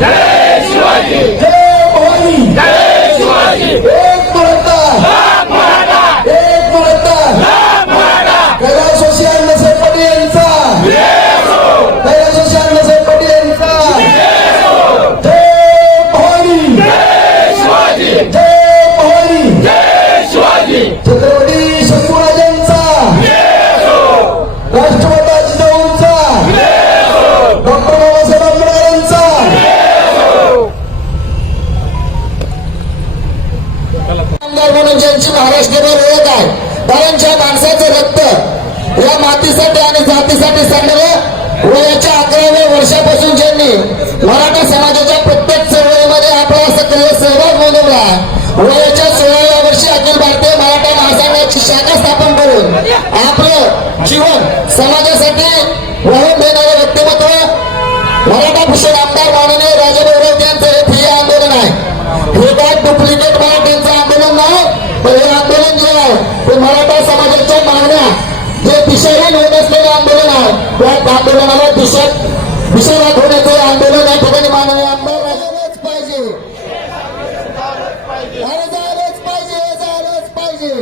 जय शिवाजी जय भवानी जय शिवाजी एक मराठा लाख मराठा एक मराठा लाख मराठा कैलासवासी अण्णासाहेब पाटील यांचा कैलासवासी अण्णासाहेब पाटील छत्रपती शंभूराजांचा राष्ट्र त्याची महाराष्ट्राला ओळख आहे. कारण ज्या माणसाचं रक्त या मातीसाठी आणि जातीसाठी सांगणारं वयाच्या अकराव्या वर्षापासून ज्यांनी मराठा समाजाच्या प्रत्येक चळवळीमध्ये आपला सक्रिय सहभाग नोंदवला वयाच्या सोळाव्या वर्षी अखिल भारतीय मराठा महासंघाची शाखा स्थापन करून आपलं जीवन समाजासाठी वाहून देणारे व्यक्तिमत्व मराठा भूषण पण हे आंदोलन जे आहे ते मराठा समाजाच्या मागण्या जे दिशाहीन होत असलेले आंदोलन आहे त्या आंदोलनाला दिशा दिशा दाखवण्याचं हे आंदोलन या ठिकाणी माननीय आमदार राजाभाऊच पाहिजे. अरे झालंच पाहिजे झालंच पाहिजे.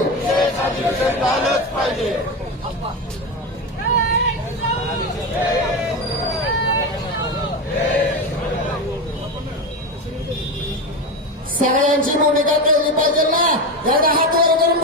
सगळ्यांची भूमिका केली पाहिजे ना. एवढा हात वर करून